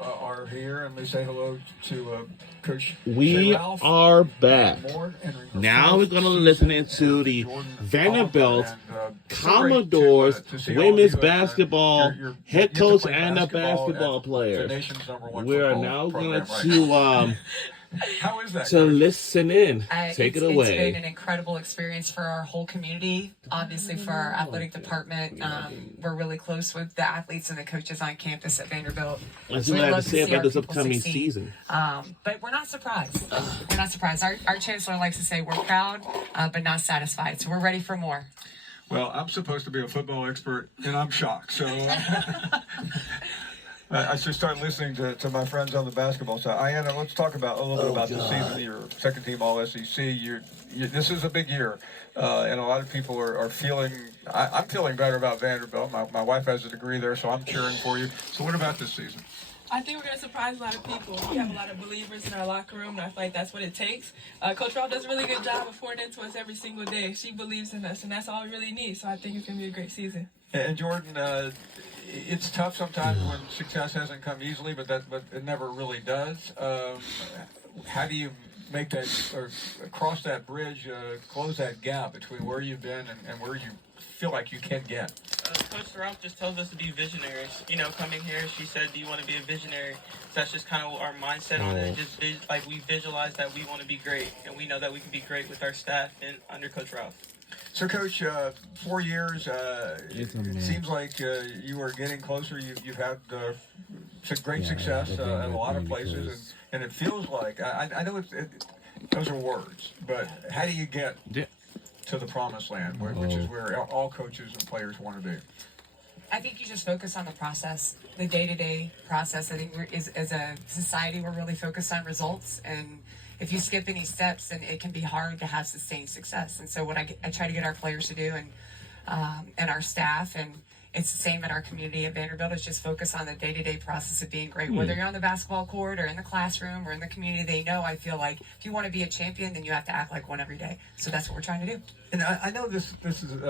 are here, and we say hello to Coach. We are back. Now we're going to listen into the Vanderbilt Commodores women's basketball head coach and the basketball players. We are now going to how is that? To listen in. Take it away. It's been an incredible experience for our whole community. Obviously, for our athletic department, we're really close with the athletes and the coaches on campus at Vanderbilt. That's what I have to say about this upcoming season. But we're not surprised. We're not surprised. Our chancellor likes to say we're proud, but not satisfied. So we're ready for more. Well, I'm supposed to be a football expert, and I'm shocked. So I should start listening to my friends on the basketball side. Ayanna, let's talk about a little bit about the season. You're second team All SEC. This is a big year, and a lot of people are feeling. I'm feeling better about Vanderbilt. My wife has a degree there, so I'm cheering for you. So what about this season? I think we're going to surprise a lot of people. We have a lot of believers in our locker room, and I feel like that's what it takes. Coach Ralph does a really good job of pouring into us every single day. She believes in us, and that's all we really need. So I think it's going to be a great season. And Jordan, it's tough sometimes when success hasn't come easily, but it never really does. How do you make that or cross that bridge, close that gap between where you've been and where you feel like you can get? Coach Ralph just tells us to be visionaries. Coming here, she said, "Do you want to be a visionary?" So that's just kind of our mindset on it. Just we visualize that we want to be great, and we know that we can be great with our staff and under Coach Ralph. So, Coach, 4 years, it seems like you are getting closer. You've had great success in a lot of places, and it feels like, I know those are words, but how do you get to the promised land, which is where all coaches and players want to be? I think you just focus on the process, the day-to-day process. I think as a society, we're really focused on results, and if you skip any steps, then it can be hard to have sustained success. And so what I try to get our players to do and our staff, and it's the same at our community at Vanderbilt, is just focus on the day-to-day process of being great. Whether you're on the basketball court or in the classroom or in the community, they know, I feel like, if you want to be a champion, then you have to act like one every day. So that's what we're trying to do. And I know this is,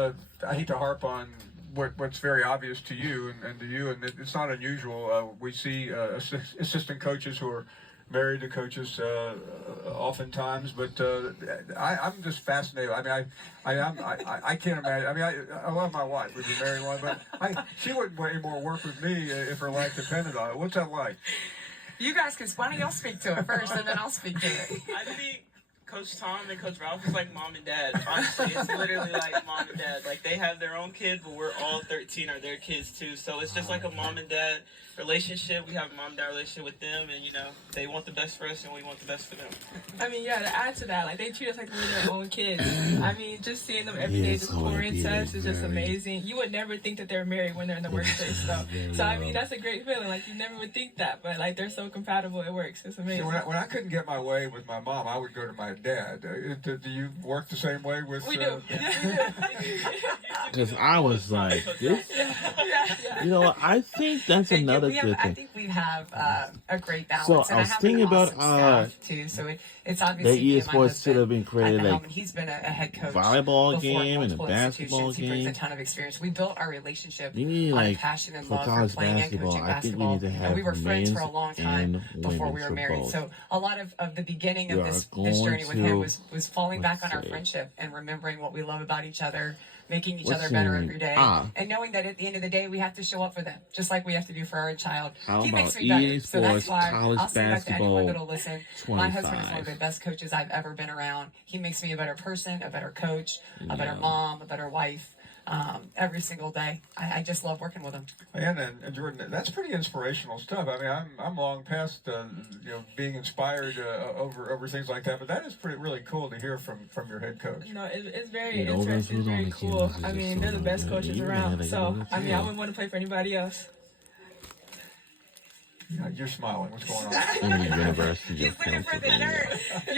I hate to harp on what's very obvious to you and to you, and it's not unusual. We see assistant coaches who are married to coaches oftentimes, but I'm just fascinated. I mean, I can't imagine. I mean, I love my wife. We've been married long, but she wouldn't do any more work with me if her life depended on it. What's that like? You guys, why don't y'all speak to it first, and then I'll speak to it. I think Coach Tom and Coach Ralph is like mom and dad. Honestly, it's literally like mom and dad. Like, they have their own kid, but we're all 13 are their kids too. So it's just like a mom and dad relationship. We have a mom and dad relationship with them, and they want the best for us, and we want the best for them. I mean, yeah, to add to that, like, they treat us like we're their own kids. I mean, just seeing them every day just pour into us is just amazing. You would never think that they're married when they're in the workplace, though. So I mean, that's a great feeling. Like, you never would think that, but like, they're so compatible, it works. It's amazing. See, when I couldn't get my way with my mom, I would go to my dad. Do you work the same way with? We do. Because I was like, this. You know what? I think that's another good thing. I think we have a great balance. So and I was thinking about staff too. So it's obviously the esports should have been created like he's been a head coach, volleyball game and a basketball He brings game. a ton of experience. We built our relationship You need, on like, passion and for love for college playing and basketball, coaching I think we basketball. need to have And we were friends for a men's long time and before we women's were married. for both. So a lot of the beginning of We this are journey with him going was falling back on our say- friendship and remembering what we love about each other, making each What's other better your every day, name? and knowing that at the end of the day we have to show up for them, just like we have to do for our child. How He about makes me better, EA so that's Sports why College I'll say that to anyone Basketball that'll listen. My husband is one of 25? the best coaches I've ever been around. He makes me a better person, a better coach, a better mom, a better wife. Every single day, I just love working with him. And Jordan, that's pretty inspirational stuff. I mean, I'm long past being inspired over things like that, but that is really cool to hear from your head coach. No, it's very interesting. It's very cool. I mean, they're the best coaches around. So I mean, I wouldn't want to play for anybody else. Yeah, you're smiling. What's going on? In the University of He's looking for the Pennsylvania. nerd.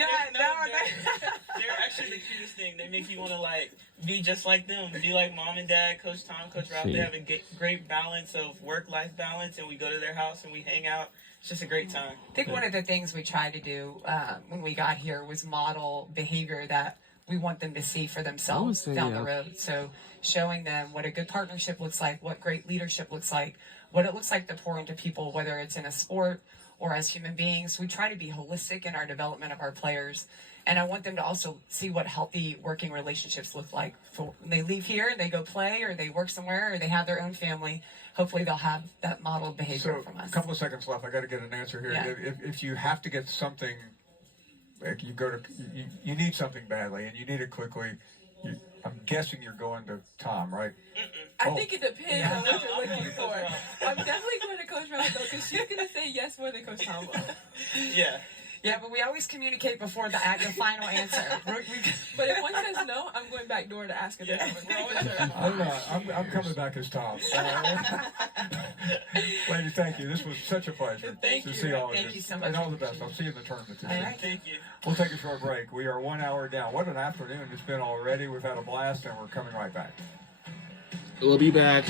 They're actually the cutest thing. They make you want to be just like them. Be like mom and dad, Coach Tom, Coach Ralph. They have a great balance of work-life balance, and we go to their house and we hang out. It's just a great time. I think one of the things we tried to do when we got here was model behavior that we want them to see for themselves down the road. So showing them what a good partnership looks like, what great leadership looks like, what it looks like to pour into people, whether it's in a sport or as human beings. We try to be holistic in our development of our players. And I want them to also see what healthy working relationships look like. For when they leave here and they go play or they work somewhere or they have their own family, hopefully they'll have that modeled behavior from us. A couple of seconds left. I got to get an answer here. Yeah. If you have to get something, like you need something badly and you need it quickly, I'm guessing you're going to Tom, right? I think it depends on what you're looking for. I'm definitely going to Coach Ralph, though, because she's going to say yes more than Coach Tom will. Yeah. Yeah, but we always communicate before the final answer. But if one says no, I'm going back door to ask a different one. I'm coming back as Tom. Ladies, thank you. This was such a pleasure to see all of you. Thank you so much. And all the best. I'll see you in the tournament today. All right. Thank you. We'll take a short break. We are 1 hour down. What an afternoon it's been already. We've had a blast, and we're coming right back. We'll be back.